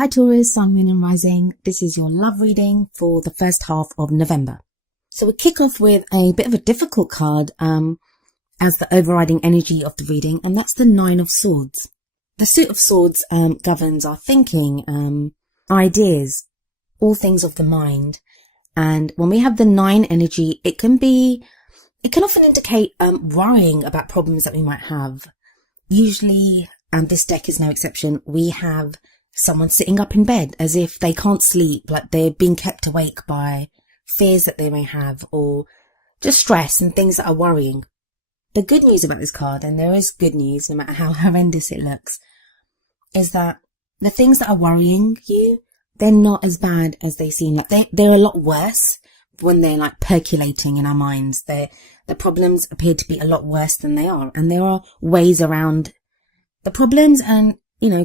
Hi Taurus, Sun, Moon and Rising. This is your love reading for the first half of November. So we'll kick off with a bit of a difficult card as the overriding energy of the reading, and that's the Nine of Swords. The Suit of Swords governs our thinking, ideas, all things of the mind. And when we have the 9 energy, it can often indicate worrying about problems that we might have. Usually, and this deck is no exception, we have someone sitting up in bed as if they can't sleep, like they're being kept awake by fears that they may have, or just stress and things that are worrying. The good news about this card, and there is good news no matter how horrendous it looks, is that the things that are worrying you, they're not as bad as they seem. Like they're a lot worse when they're like percolating in our minds. The problems appear to be a lot worse than they are, and there are ways around the problems and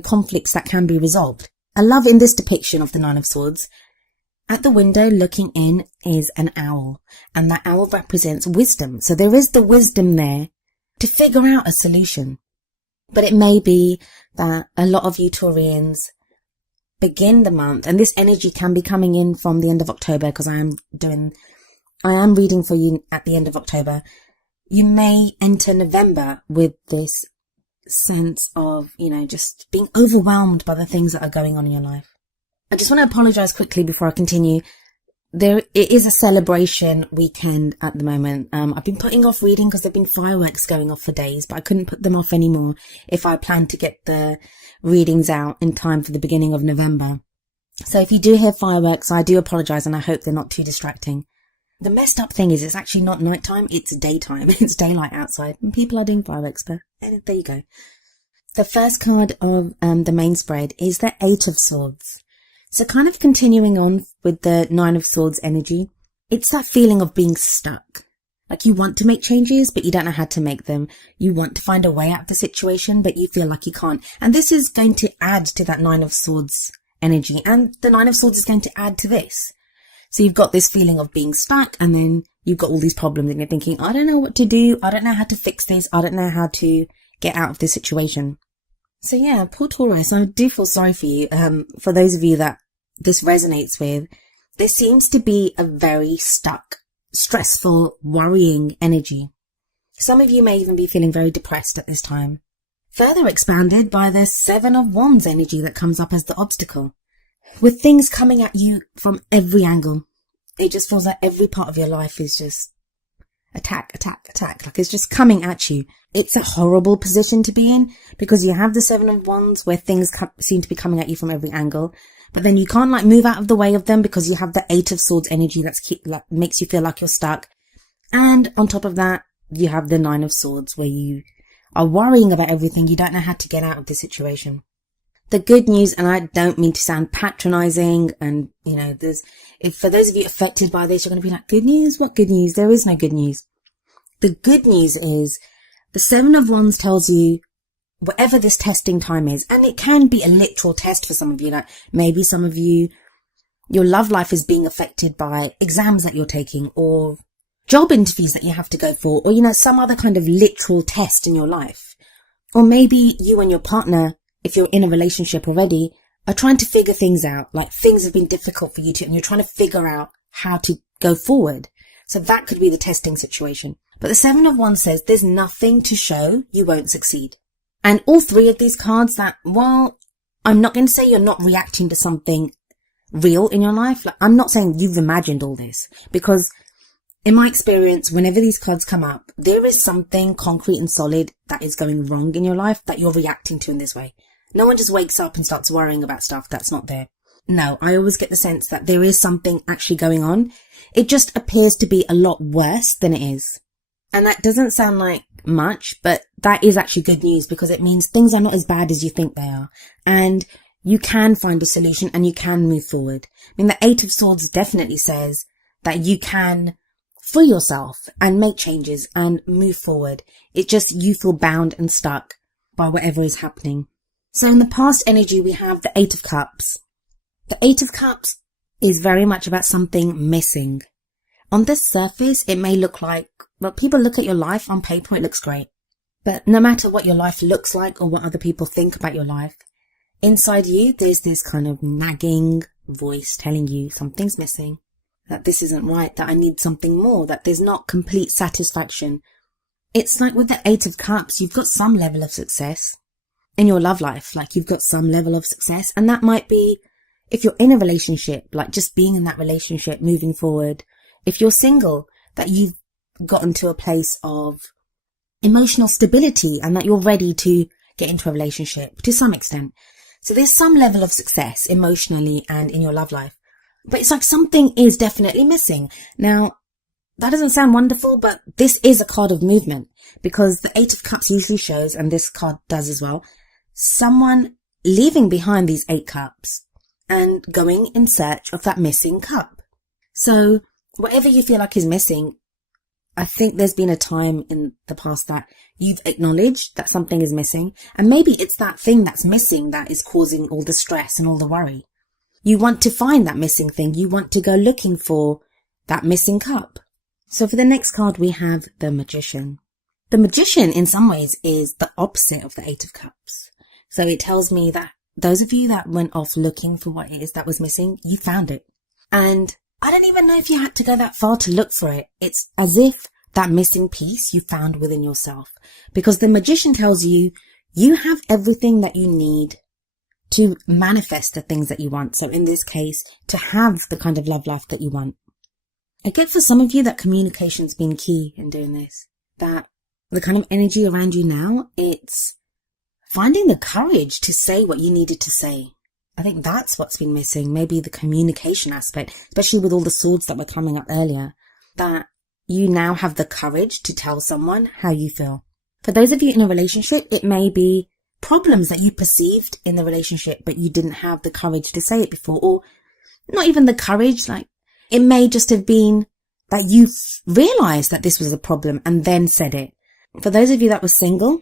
conflicts that can be resolved. I love in this depiction of the Nine of Swords, at the window looking in is an owl, and that owl represents wisdom. So there is the wisdom there to figure out a solution. But it may be that a lot of you Taurians begin the month, and this energy can be coming in from the end of October, because I am reading for you at the end of October. You may enter November with this sense of, just being overwhelmed by the things that are going on in your life. I just want to apologize quickly before I continue. It is a celebration weekend at the moment. I've been putting off reading because there have been fireworks going off for days, but I couldn't put them off anymore if I planned to get the readings out in time for the beginning of November. So if you do hear fireworks, I do apologize, and I hope they're not too distracting. The messed up thing is it's actually not nighttime, it's daytime. It's daylight outside and people are doing fireworks, but there you go. The first card of the main spread is the Eight of Swords. So kind of continuing on with the Nine of Swords energy, it's that feeling of being stuck. Like you want to make changes, but you don't know how to make them. You want to find a way out of the situation, but you feel like you can't. And this is going to add to that Nine of Swords energy. And the Nine of Swords is going to add to this. So you've got this feeling of being stuck, and then you've got all these problems and you're thinking, I don't know what to do. I don't know how to fix this. I don't know how to get out of this situation. So yeah, poor Taurus, I do feel sorry for you. For those of you that this resonates with, there seems to be a very stuck, stressful, worrying energy. Some of you may even be feeling very depressed at this time. Further expanded by the Seven of Wands energy that comes up as the obstacle. With things coming at you from every angle, it just feels like every part of your life is just attack. Like it's just coming at you. It's a horrible position to be in, because you have the Seven of Wands where things seem to be coming at you from every angle, but then you can't like move out of the way of them because you have the Eight of Swords energy that makes you feel like you're stuck. And on top of that, you have the Nine of Swords where you are worrying about everything. You don't know how to get out of the situation. The good news, and I don't mean to sound patronizing, and if for those of you affected by this, you're going to be like, good news? What good news? There is no good news. The good news is the Seven of Wands tells you whatever this testing time is, and it can be a literal test for some of you. Like maybe some of you, your love life is being affected by exams that you're taking, or job interviews that you have to go for, or some other kind of literal test in your life. Or maybe you and your partner, if you're in a relationship already, are trying to figure things out. Like things have been difficult for you and you're trying to figure out how to go forward. So that could be the testing situation. But the Seven of Wands says there's nothing to show you won't succeed. And all three of these cards that, while I'm not going to say you're not reacting to something real in your life, like I'm not saying you've imagined all this, because in my experience, whenever these cards come up, there is something concrete and solid that is going wrong in your life that you're reacting to in this way. No one just wakes up and starts worrying about stuff that's not there. No, I always get the sense that there is something actually going on. It just appears to be a lot worse than it is. And that doesn't sound like much, but that is actually good news, because it means things are not as bad as you think they are. And you can find a solution and you can move forward. I mean, the Eight of Swords definitely says that you can free yourself and make changes and move forward. It's just you feel bound and stuck by whatever is happening. So in the past energy, we have the Eight of Cups. The Eight of Cups is very much about something missing. On the surface, it may look like, well, people look at your life on paper, it looks great. But no matter what your life looks like or what other people think about your life, inside you, there's this kind of nagging voice telling you something's missing, that this isn't right, that I need something more, that there's not complete satisfaction. It's like with the Eight of Cups, you've got some level of success in your love life, like you've got some level of success. And that might be if you're in a relationship, like just being in that relationship, moving forward. If you're single, that you've gotten to a place of emotional stability and that you're ready to get into a relationship to some extent. So there's some level of success emotionally and in your love life. But it's like something is definitely missing. Now, that doesn't sound wonderful, but this is a card of movement, because the Eight of Cups usually shows, and this card does as well, someone leaving behind these 8 cups and going in search of that missing cup. So whatever you feel like is missing, I think there's been a time in the past that you've acknowledged that something is missing, and maybe it's that thing that's missing that is causing all the stress and all the worry. You want to find that missing thing. You want to go looking for that missing cup. So for the next card, we have the Magician. The Magician, in some ways, is the opposite of the Eight of Cups. So it tells me that those of you that went off looking for what it is that was missing, you found it. And I don't even know if you had to go that far to look for it. It's as if that missing piece you found within yourself. Because the Magician tells you, you have everything that you need to manifest the things that you want. So in this case, to have the kind of love life that you want. I get for some of you that communication's been key in doing this. That the kind of energy around you now, it's finding the courage to say what you needed to say. I think that's what's been missing. Maybe the communication aspect, especially with all the swords that were coming up earlier, that you now have the courage to tell someone how you feel. For those of you in a relationship, it may be problems that you perceived in the relationship, but you didn't have the courage to say it before, or not even the courage, like it may just have been that you realized that this was a problem and then said it. For those of you that were single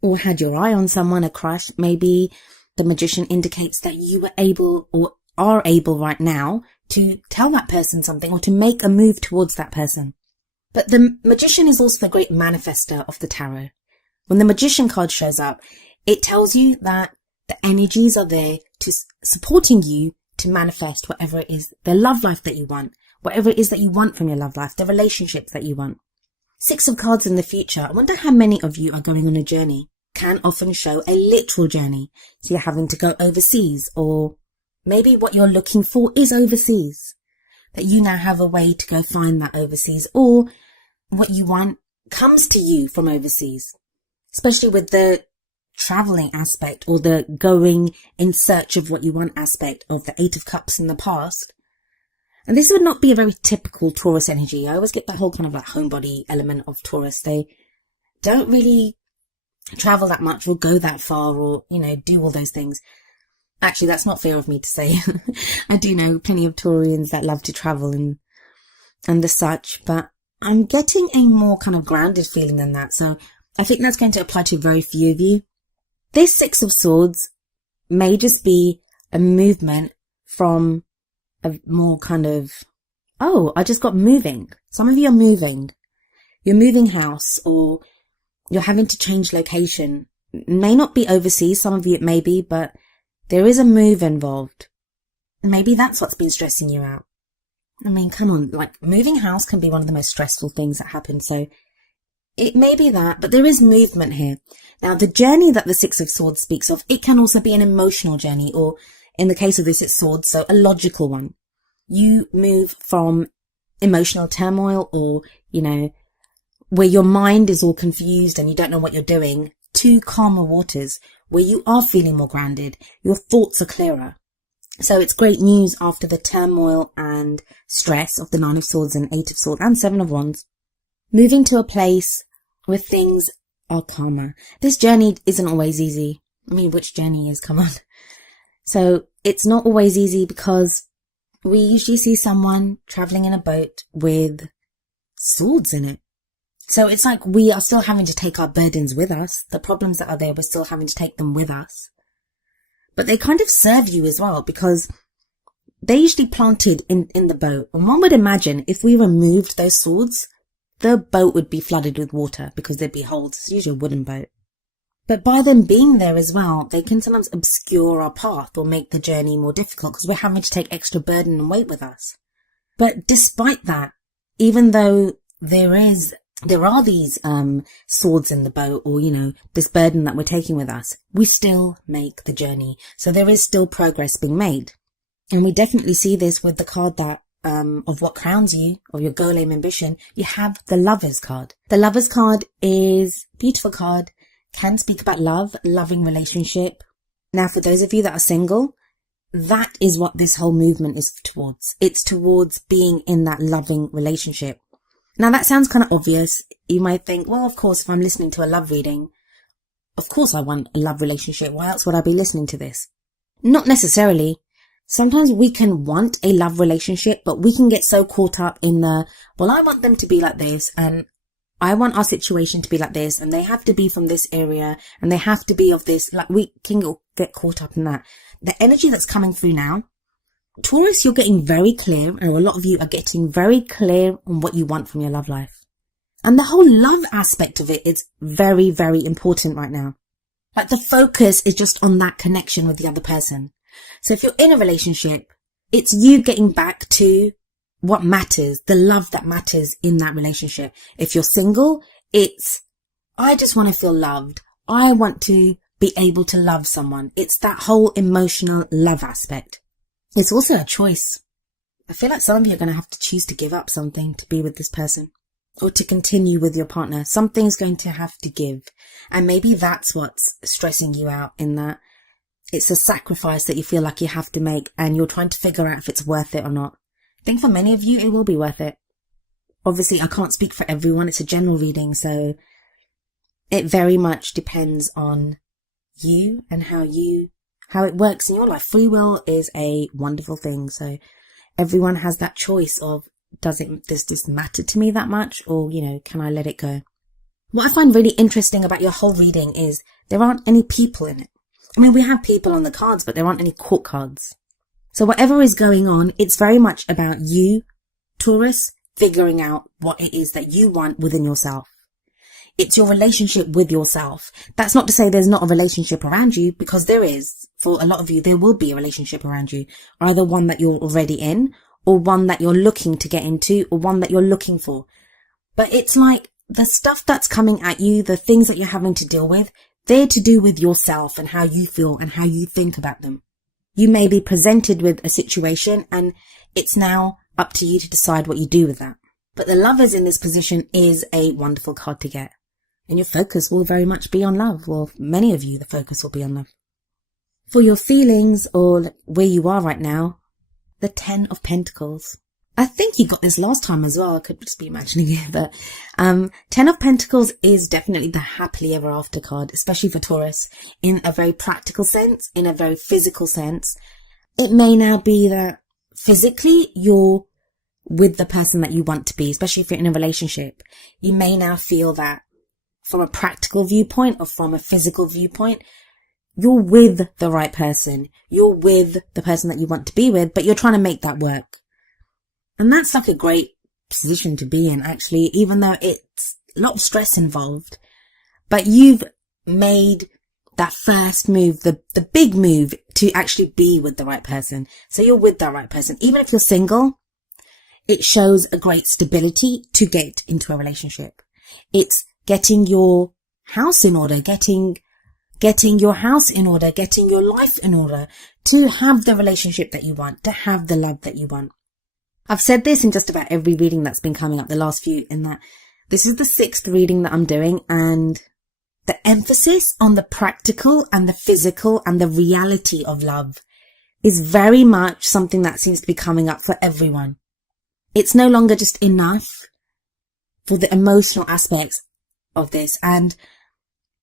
or had your eye on someone, a crush, maybe the Magician indicates that you were able or are able right now to tell that person something or to make a move towards that person. But the Magician is also the great manifester of the tarot. When the Magician card shows up, it tells you that the energies are there to supporting you to manifest whatever it is, the love life that you want, whatever it is that you want from your love life, the relationships that you want. 6 of Cards in the future. I wonder how many of you are going on a journey. Can often show a literal journey. So you're having to go overseas, or maybe what you're looking for is overseas. That you now have a way to go find that overseas, or what you want comes to you from overseas. Especially with the traveling aspect or the going in search of what you want aspect of the Eight of Cups in the past. And this would not be a very typical Taurus energy. I always get that whole kind of like homebody element of Taurus. They don't really travel that much or go that far or, do all those things. Actually, that's not fair of me to say. I do know plenty of Taurians that love to travel and the such, but I'm getting a more kind of grounded feeling than that. So I think that's going to apply to very few of you. This 6 of Swords may just be a movement from a more kind of, I just got moving. Some of you are moving. You're moving house, or you're having to change location. It may not be overseas. Some of you it may be, but there is a move involved. Maybe that's what's been stressing you out. I mean, come on, like moving house can be one of the most stressful things that happen. So it may be that, but there is movement here. Now, the journey that the 6 of Swords speaks of, it can also be an emotional journey, or in the case of this, it's swords, so a logical one. You move from emotional turmoil or, where your mind is all confused and you don't know what you're doing, to calmer waters where you are feeling more grounded. Your thoughts are clearer. So it's great news after the turmoil and stress of the 9 of Swords and 8 of Swords and 7 of Wands. Moving to a place where things are calmer. This journey isn't always easy. I mean, which journey is? Come on. So it's not always easy because we usually see someone traveling in a boat with swords in it. So it's like we are still having to take our burdens with us. The problems that are there, we're still having to take them with us. But they kind of serve you as well, because they're usually planted in the boat. And one would imagine if we removed those swords, the boat would be flooded with water because there'd be holes. It's usually a wooden boat. But by them being there as well, they can sometimes obscure our path or make the journey more difficult because we're having to take extra burden and weight with us. But despite that, even though there are these swords in the bow, or, this burden that we're taking with us, we still make the journey. So there is still progress being made. And we definitely see this with the card that of what crowns you, or your goal, aim, ambition. You have the Lovers card. The Lovers card is a beautiful card, can speak about love, loving relationship. Now, for those of you that are single, that is what this whole movement is towards. It's towards being in that loving relationship. Now, that sounds kind of obvious. You might think, well, of course, if I'm listening to a love reading, of course I want a love relationship. Why else would I be listening to this? Not necessarily. Sometimes we can want a love relationship, but we can get so caught up in well, I want them to be like this, and I want our situation to be like this, and they have to be from this area, and they have to be of this. Like, we can get caught up in that. The energy that's coming through now, Taurus, you're getting very clear, and a lot of you are getting very clear on what you want from your love life. And the whole love aspect of it is very, very important right now. Like, the focus is just on that connection with the other person. So if you're in a relationship, it's you getting back to what matters, the love that matters in that relationship. If you're single, it's, I just want to feel loved. I want to be able to love someone. It's that whole emotional love aspect. It's also a choice. I feel like some of you are going to have to choose to give up something to be with this person, or to continue with your partner. Something's going to have to give. And maybe that's what's stressing you out, in that it's a sacrifice that you feel like you have to make, and you're trying to figure out if it's worth it or not. I think for many of you, it will be worth it. Obviously, I can't speak for everyone. It's a general reading, so it very much depends on you and how it works in your life. Free will is a wonderful thing. So everyone has that choice of, does this matter to me that much? Or, can I let it go? What I find really interesting about your whole reading is there aren't any people in it. I mean, we have people on the cards, but there aren't any court cards. So whatever is going on, it's very much about you, Taurus, figuring out what it is that you want within yourself. It's your relationship with yourself. That's not to say there's not a relationship around you, because there is. For a lot of you, there will be a relationship around you. Either one that you're already in, or one that you're looking to get into, or one that you're looking for. But it's like the stuff that's coming at you, the things that you're having to deal with, they're to do with yourself and how you feel and how you think about them. You may be presented with a situation, and it's now up to you to decide what you do with that. But the Lovers in this position is a wonderful card to get. And your focus will very much be on love. Well, many of you, the focus will be on love. For your feelings, or where you are right now, the 10 of Pentacles. I think you got this last time as well. I could just be imagining it. But 10 of Pentacles is definitely the happily ever after card, especially for Taurus, in a very practical sense, in a very physical sense. It may now be that physically you're with the person that you want to be, especially if you're in a relationship. You may now feel that from a practical viewpoint or from a physical viewpoint, you're with the right person. You're with the person that you want to be with, but you're trying to make that work. And that's like a great position to be in, actually, even though it's a lot of stress involved. But you've made that first move, the big move, to actually be with the right person. So you're with the right person. Even if you're single, it shows a great stability to get into a relationship. It's getting your house in order, getting your house in order, getting your life in order to have the relationship that you want, to have the love that you want. I've said this in just about every reading that's been coming up, the last few, in that this is the 6th reading that I'm doing, and the emphasis on the practical and the physical and the reality of love is very much something that seems to be coming up for everyone. It's no longer just enough for the emotional aspects of this. And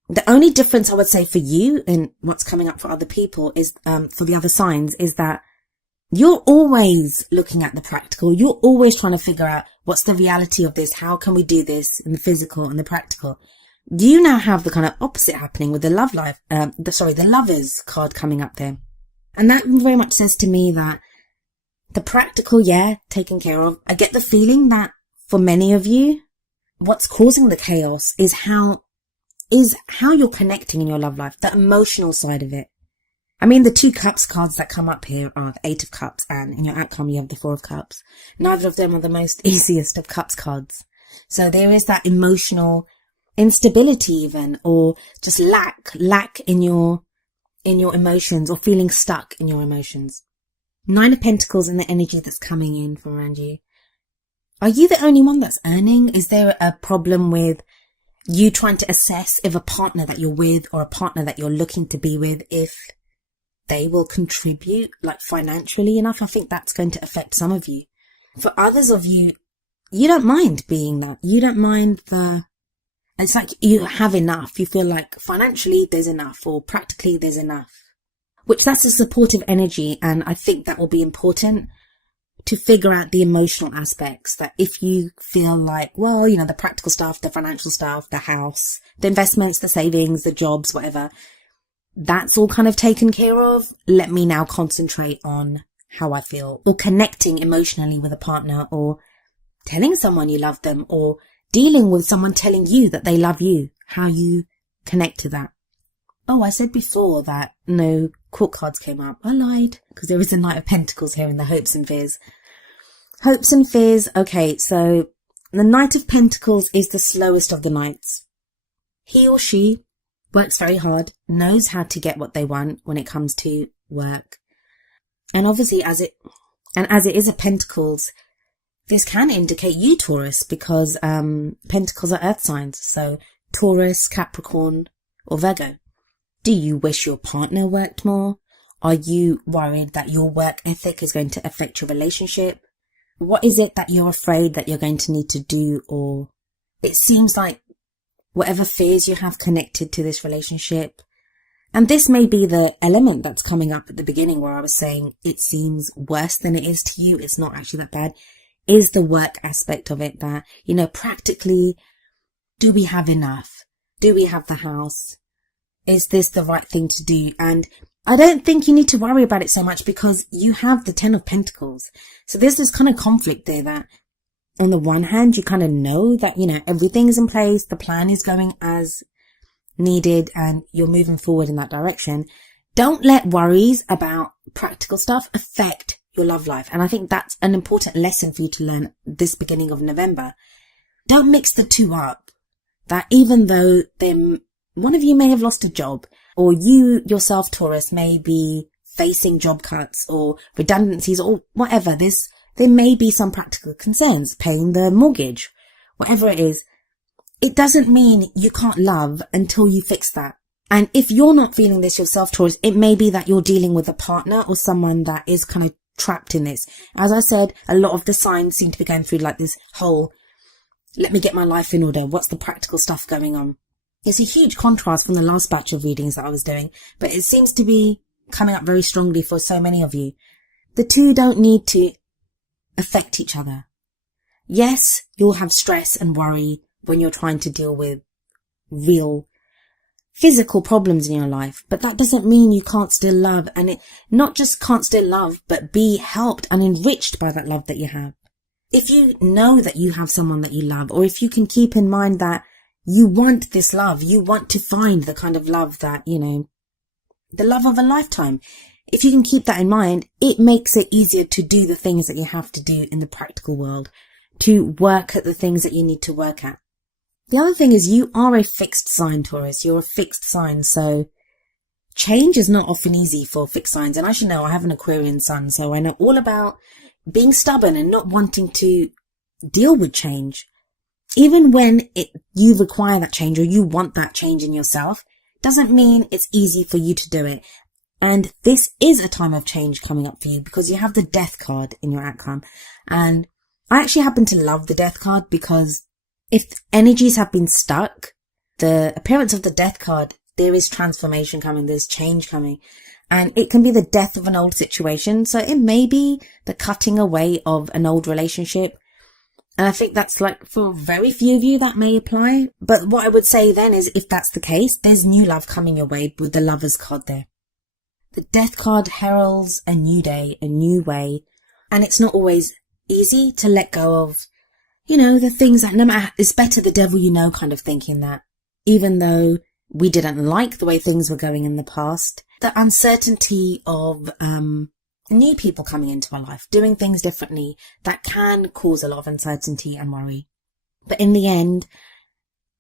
the only difference I would say for you and what's coming up for other people is, for the other signs, is that you're always looking at the practical. You're always trying to figure out what's the reality of this. How can we do this in the physical and the practical? You now have the kind of opposite happening with the the Lovers card coming up there. And that very much says to me that the practical, taken care of. I get the feeling that for many of you, what's causing the chaos is how is how you're connecting in your love life, the emotional side of it. I mean, the 2 cups cards that come up here are the 8 of cups, and in your outcome you have the 4 of cups. Neither of them are the most easiest of cups cards. So there is that emotional instability even, or just lack in your emotions, or feeling stuck in your emotions. 9 of Pentacles and the energy that's coming in from around you. Are you the only one that's earning? Is there a problem with you trying to assess if a partner that you're with, or a partner that you're looking to be with, if they will contribute like financially enough? I think that's going to affect some of you. For others of you, you don't mind being that. You don't mind it's like you have enough. You feel like financially there's enough, or practically there's enough, which that's a supportive energy. And I think that will be important to figure out the emotional aspects, that if you feel like, well, you know, the practical stuff, the financial stuff, the house, the investments, the savings, the jobs, whatever, that's all kind of taken care of. Let me now concentrate on how I feel, or connecting emotionally with a partner, or telling someone you love them, or dealing with someone telling you that they love you, how you connect to that. Oh, I said before that no court cards came up. I lied, because there is a Knight of Pentacles here in the hopes and fears. Hopes and fears. Okay, so the Knight of Pentacles is the slowest of the knights. He or she works very hard, knows how to get what they want when it comes to work. And obviously as it is a Pentacles, this can indicate you, Taurus, because Pentacles are earth signs. So Taurus, Capricorn, or Virgo. Do you wish your partner worked more? Are you worried that your work ethic is going to affect your relationship? What is it that you're afraid that you're going to need to do? Or it seems like whatever fears you have connected to this relationship, and this may be the element that's coming up at the beginning where I was saying it seems worse than it is to you, it's not actually that bad, is the work aspect of it, that, you know, practically, do we have enough? Do we have the house? Is this the right thing to do? And I don't think you need to worry about it so much, because you have the 10 of Pentacles. So there's this kind of conflict there that on the one hand, you kind of know that, you know, everything is in place, the plan is going as needed, and you're moving forward in that direction. Don't let worries about practical stuff affect your love life. And I think that's an important lesson for you to learn this beginning of November. Don't mix the two up. That even though one of you may have lost a job, or you yourself, Taurus, may be facing job cuts or redundancies or whatever, there may be some practical concerns, paying the mortgage, whatever it is. It doesn't mean you can't love until you fix that. And if you're not feeling this yourself, Taurus, it may be that you're dealing with a partner or someone that is kind of trapped in this. As I said, a lot of the signs seem to be going through like this whole, let me get my life in order. What's the practical stuff going on? It's a huge contrast from the last batch of readings that I was doing, but it seems to be coming up very strongly for so many of you. The two don't need to affect each other. Yes, you'll have stress and worry when you're trying to deal with real physical problems in your life, but that doesn't mean you can't still love, and it not just can't still love, but be helped and enriched by that love that you have. If you know that you have someone that you love, or if you can keep in mind that you want this love, you want to find the kind of love that, you know, the love of a lifetime. If you can keep that in mind, it makes it easier to do the things that you have to do in the practical world, to work at the things that you need to work at. The other thing is you are a fixed sign, Taurus. You're a fixed sign, so change is not often easy for fixed signs. And as you know, I have an Aquarian sun, so I know all about being stubborn and not wanting to deal with change. Even when you require that change, or you want that change in yourself, doesn't mean it's easy for you to do it. And this is a time of change coming up for you, because you have the Death card in your outcome. And I actually happen to love the Death card, because if energies have been stuck, the appearance of the Death card, there is transformation coming, there's change coming. And it can be the death of an old situation. So it may be the cutting away of an old relationship. And I think that's like, for very few of you, that may apply. But what I would say then is, if that's the case, there's new love coming your way with the Lovers card there. The Death card heralds a new day, a new way. And it's not always easy to let go of, you know, the things that no matter, it's better the devil you know kind of thinking, that even though we didn't like the way things were going in the past. The uncertainty of new people coming into our life, doing things differently, that can cause a lot of uncertainty and worry. But in the end,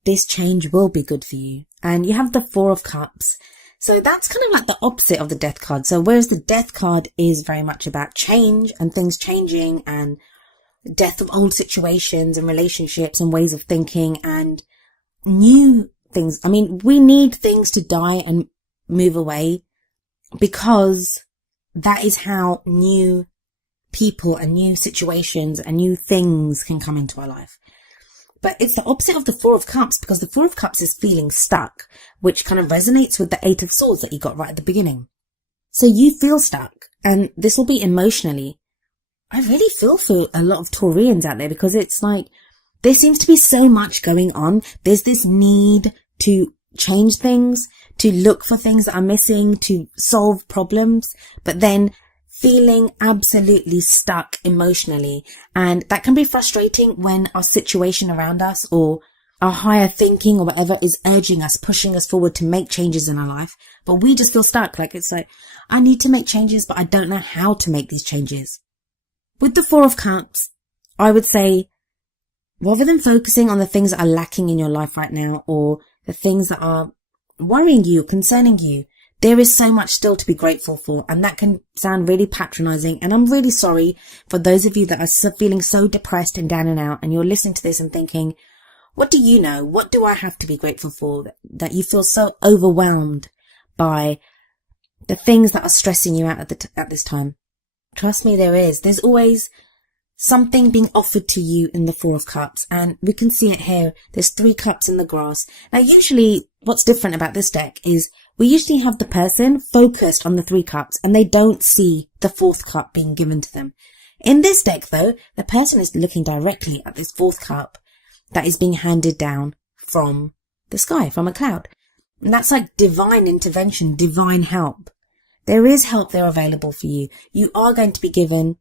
this change will be good for you. And you have the Four of Cups. So that's kind of like the opposite of the Death card. So whereas the Death card is very much about change and things changing and death of old situations and relationships and ways of thinking and new things. I mean, we need things to die and move away because that is how new people and new situations and new things can come into our life. But it's the opposite of the Four of Cups, because the Four of Cups is feeling stuck, which kind of resonates with the Eight of Swords that you got right at the beginning. So you feel stuck, and this will be emotionally. I really feel for a lot of Taurians out there, because it's like there seems to be so much going on. There's this need to change things, to look for things that are missing, to solve problems, but then feeling absolutely stuck emotionally. And that can be frustrating when our situation around us or our higher thinking or whatever is urging us, pushing us forward to make changes in our life. But we just feel stuck. Like it's like, I need to make changes, but I don't know how to make these changes. With the Four of Cups, I would say, rather than focusing on the things that are lacking in your life right now or the things that are worrying you, concerning you, there is so much still to be grateful for, and that can sound really patronizing. And I'm really sorry for those of you that are feeling so depressed and down and out, and you're listening to this and thinking, what do you know? What do I have to be grateful for? That you feel so overwhelmed by the things that are stressing you out at this time. Trust me, there is. There's always something being offered to you in the Four of Cups, and we can see it here. There's 3 cups in the grass. Now, usually what's different about this deck is we usually have the person focused on the 3 cups and they don't see the 4th cup being given to them. In this deck, though, the person is looking directly at this 4th cup that is being handed down from the sky, from a cloud. And that's like divine intervention, divine help. There is help there available for you. You are going to be given,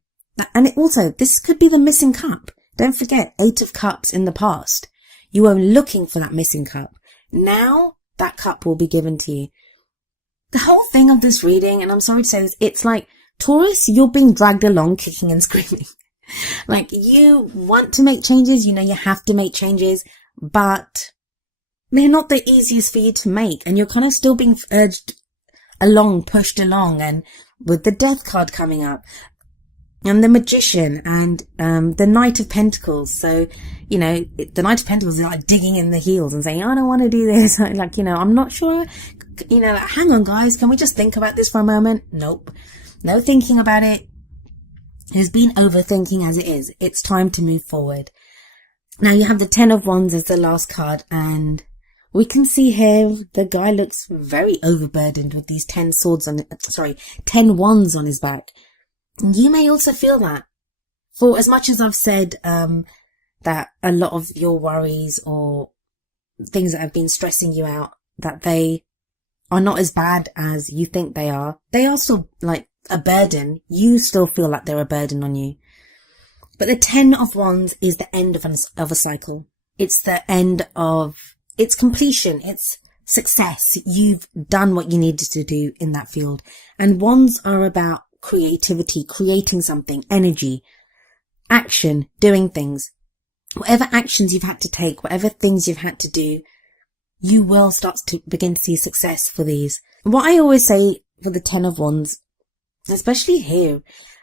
and this could be the missing cup. Don't forget, 8 of Cups in the past. You were looking for that missing cup. Now that cup will be given to you. The whole thing of this reading, and I'm sorry to say this, it's like, Taurus, you're being dragged along kicking and screaming. Like, you want to make changes, you know you have to make changes, but they're not the easiest for you to make, and you're kind of still being urged along, pushed along, and with the Death card coming up, and the Magician, and the Knight of Pentacles. So, you know, the Knight of Pentacles is like digging in the heels and saying, I don't want to do this. Like, you know, I'm not sure. You know, like, hang on, guys. Can we just think about this for a moment? Nope. No thinking about it. There's been overthinking as it is. It's time to move forward. Now you have the 10 of Wands as the last card, and we can see here the guy looks very overburdened with these 10 wands on his back. You may also feel that. For as much as I've said that a lot of your worries or things that have been stressing you out, that they are not as bad as you think they are still like a burden. You still feel like they're a burden on you. But the 10 of Wands is the end of a cycle. It's the end of, it's completion. It's success. You've done what you needed to do in that field. And Wands are about creativity, creating something, energy, action, doing things. Whatever actions you've had to take, whatever things you've had to do, you will start to begin to see success for these. What I always say for the 10 of Wands, especially here,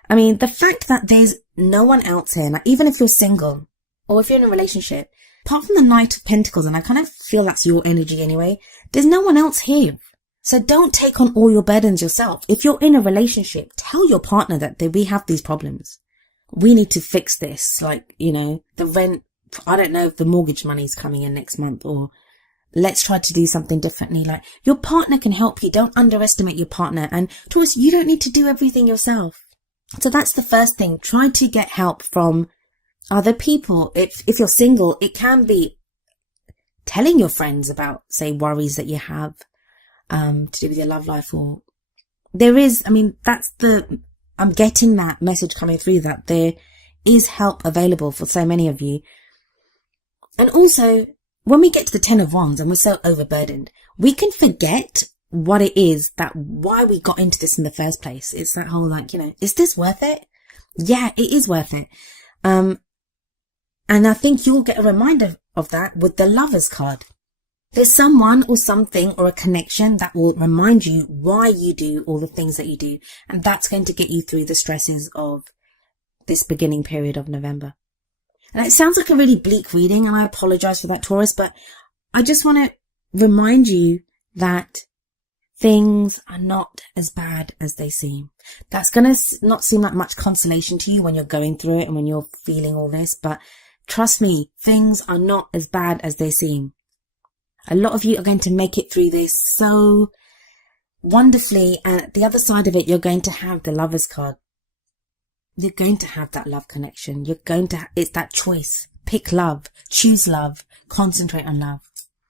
I mean, the fact that there's no one else here, like, even if you're single or if you're in a relationship, apart from the Knight of Pentacles, and I kind of feel that's your energy anyway, there's no one else here. So don't take on all your burdens yourself. If you're in a relationship, tell your partner that we have these problems. We need to fix this. Like, you know, the rent, I don't know if the mortgage money's coming in next month, or let's try to do something differently. Like, your partner can help you. Don't underestimate your partner. And Taurus, you don't need to do everything yourself. So that's the first thing. Try to get help from other people. If you're single, it can be telling your friends about, say, worries that you have to do with your love life, or there is, I mean, I'm getting that message coming through that there is help available for so many of you. And also, when we get to the 10 of Wands and we're so overburdened, we can forget what it is why we got into this in the first place. It's that whole like, is this worth it? Yeah, it is worth it. And I think you'll get a reminder of that with the Lovers card. There's someone or something or a connection that will remind you why you do all the things that you do. And that's going to get you through the stresses of this beginning period of November. And it sounds like a really bleak reading, and I apologize for that, Taurus, but I just want to remind you that things are not as bad as they seem. That's going to not seem like much consolation to you when you're going through it and when you're feeling all this, but trust me, things are not as bad as they seem. A lot of you are going to make it through this so wonderfully, and at the other side of it, you're going to have the Lovers card. You're going to have that love connection. It's that choice. Pick love, choose love, concentrate on love.